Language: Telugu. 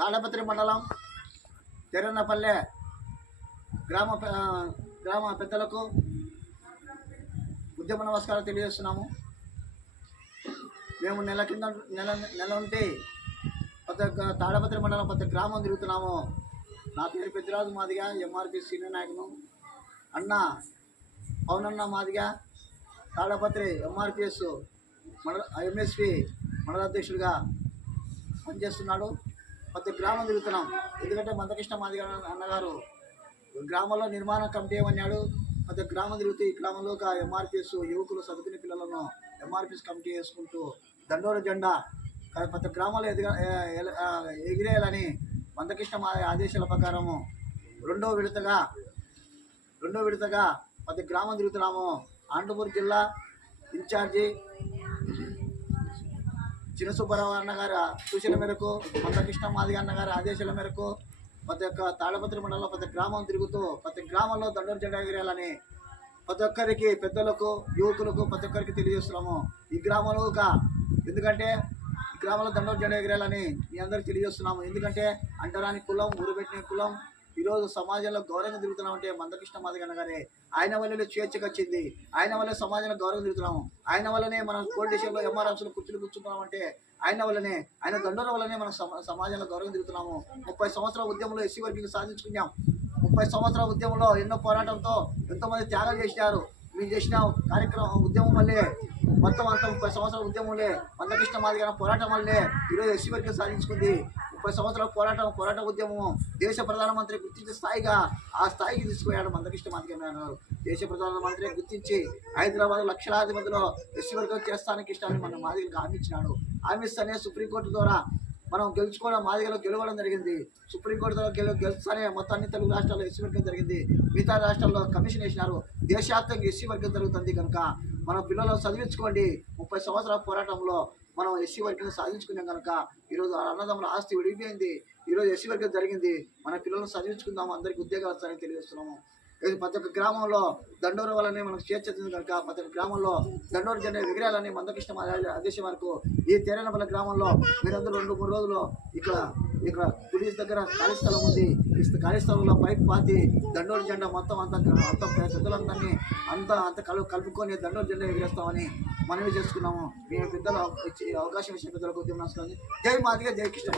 తాళపత్రి మండలం తెరన్నపల్లె గ్రామ గ్రామ పెద్దలకు ఉద్యమ నమస్కారం తెలియజేస్తున్నాము. మేము నెల కింద నెల నెల ఉంటే ప్రతి ఒక్క తాడపత్రి మండలం ప్రతి గ్రామం తిరుగుతున్నాము. నా పేరు పెద్దరాజు మాదిగా ఎంఆర్పి సీనియర్ నాయకును అన్న పవనన్న మాదిగా తాడపత్రి ఎంఆర్పిఎస్ మండల ఎంఎస్పి మండలాధ్యక్షుడిగా పనిచేస్తున్నాడు. ప్రతి గ్రామం తిరుగుతున్నాం. ఎందుకంటే మందకృష్ణ మాదిగ అన్నగారు గ్రామంలో నిర్మాణం కమిటీ ఏమన్నాడు? ప్రతి గ్రామం తిరుగుతూ ఈ గ్రామంలో ఒక ఎంఆర్పిఎస్ యువకులు చదువుకునే పిల్లలను ఎంఆర్పిఎస్ కమిటీ వేసుకుంటూ దండోర జెండా క- ప్రతి గ్రామంలో ఎదిగ ఎగిరేయాలని మందకృష్ణ మా ఆదేశాల ప్రకారము రెండో విడతగా రెండో విడతగా ప్రతి గ్రామం తిరుగుతున్నాము. అనంతపురం జిల్లా ఇన్ఛార్జి చిన్న సుబ్బారావు అన్న గారి సూచన మేరకు మందకృష్ణ మాదిగ అన్న గారి ఆదేశాల మేరకు ప్రతి ఒక్క తాళపత్రి మండలంలో ప్రతి గ్రామం తిరుగుతూ ప్రతి గ్రామంలో దండోరు జెండా ఎగిరేయాలని ప్రతి ఒక్కరికి పెద్దలకు యువకులకు ప్రతి ఒక్కరికి తెలియజేస్తున్నాము. ఈ గ్రామంలో ఒక ఎందుకంటే ఈ గ్రామంలో దండోరు జెండా ఎగిరేయాలని మీ అందరికి తెలియజేస్తున్నాము. ఎందుకంటే అంటరాని కులం ఊరుపెట్టిన కులం ఈరోజు సమాజంలో గౌరవంగా తిరుగుతున్నామంటే మందకృష్ణ మాదిగన్న గారే. ఆయన వల్లనే స్వేచ్ఛకు వచ్చింది. ఆయన వల్ల సమాజంలో గౌరవం తిరుగుతున్నాము ఆయన వల్లనే మనం కోల్డ్ స్టేషన్లో ఎంఆర్ఎఫ్స్లో కుర్చీలు కూర్చుంటున్నామంటే ఆయన వల్లనే ఆయన దండల వల్లనే మనం సమాజంలో గౌరవం తిరుగుతున్నాము. ముప్పై సంవత్సరాల ఉద్యమంలో ఎస్సీ వర్గీకి సాధించుకున్నాం. ముప్పై సంవత్సరాల ఉద్యమంలో ఎన్నో పోరాటంతో ఎంతోమంది త్యాగం చేసినారు. మీరు చేసిన కార్యక్రమం ఉద్యమం వల్లే మొత్తం అంతా ముప్పై సంవత్సరాల ఉద్యమంలే మందకృష్ణ మాదిరిగా పోరాటం వల్లే ఈరోజు ఎస్సీ వర్గం సాధించుకుంది. ముప్పై సంవత్సరాల పోరాటం పోరాట ఉద్యమం దేశ ప్రధానమంత్రి గుర్తించే స్థాయిగా ఆ స్థాయికి తీసుకుపోయాడు మందకృష్ణ మాదిగ అన్నారు. దేశ ప్రధానమంత్రి గుర్తించి హైదరాబాద్ లక్షలాది మందిలో ఎస్సీ వర్గం చేస్తానికి ఇష్టాన్ని మన మాదిరిగా హామీ ఇచ్చినాడు. హామీ ఇస్తేనే సుప్రీంకోర్టు ద్వారా మనం గెలుచుకోవడం మాదిగలో గెలవడం జరిగింది. సుప్రీంకోర్టులో గెలు గెలుస్తానే మొత్తం అన్ని తెలుగు రాష్ట్రాల్లో ఎస్సీ వర్గం జరిగింది. మిగతా రాష్ట్రాల్లో కమిషన్ వేసినారు. దేశవ్యాప్తంగా ఎస్సీ వర్గం జరుగుతుంది కనుక మన పిల్లలు చదివించుకోండి. ముప్పై సంవత్సరాల పోరాటంలో మనం ఎస్సీ వర్గం సాధించుకున్నాం కనుక ఈరోజు అన్నదమ్ముల ఆస్తి విడిపోయింది ఈరోజు ఎస్సీ వర్గం జరిగింది. మన పిల్లలను చదివించుకుందాము అందరికి ఉద్యోగాలు వస్తాయని తెలియజేస్తున్నాము. ప్రతి ఒక్క గ్రామంలో దండోర వల్లనే మనకు వచ్చింది కనుక ప్రతి ఒక్క గ్రామంలో దండోర జెండా ఎగిరేయాలని మందకృష్ణ ఆదేశం వరకు ఈ తెరేనపల్లి గ్రామంలో మీరందరూ రెండు మూడు రోజులు ఇక్కడ ఇక్కడ పులిస్ దగ్గర ఖాళీ స్థలం ఉంది. ఈ ఖాళీ స్థలంలో పైప్ పాతి దండోర జెండా మొత్తం అంతా మొత్తం పెద్దలందరినీ అంతా అంత కలు కలుపుకొని దండోర జెండా ఎగిరేస్తామని మనవి చేసుకున్నాము. మేము పెద్దలు అవకాశం ఇచ్చిన పెద్దలకు ఉద్యమం జై మాదిగా జై కృష్ణ.